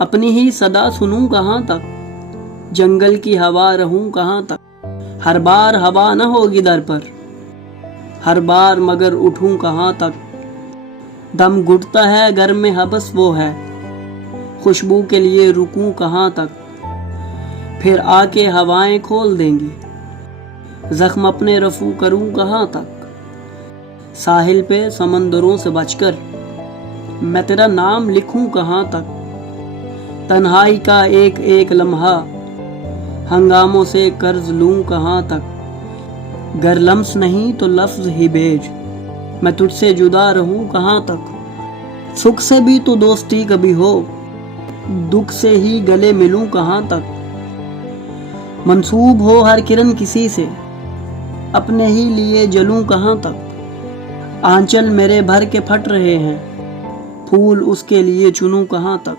اپنی ہی صدا سنوں کہاں تک، جنگل کی ہوا رہوں کہاں تک، ہر بار ہوا نہ ہوگی در پر، ہر بار مگر اٹھوں کہاں تک، دم گھٹتا ہے گھر میں حبس وہ ہے، خوشبو کے لیے رکوں کہاں تک، پھر آ کے ہوائیں کھول دیں گی، زخم اپنے رفو کروں کہاں تک، ساحل پہ سمندروں سے بچ کر میں تیرا نام لکھوں کہاں تک، تنہائی کا ایک ایک لمحہ ہنگاموں سے قرض لوں کہاں تک، گر لمس نہیں تو لفظ ہی بھیج، میں تجھ سے جدا رہوں کہاں تک، سکھ سے بھی تو دوستی کبھی ہو، دکھ سے ہی گلے ملوں کہاں تک، منسوب ہو ہر کرن کسی سے، اپنے ہی لیے جلوں کہاں تک، آنچل میرے بھر کے پھٹ رہے ہیں، پھول اس کے لیے چنوں کہاں تک۔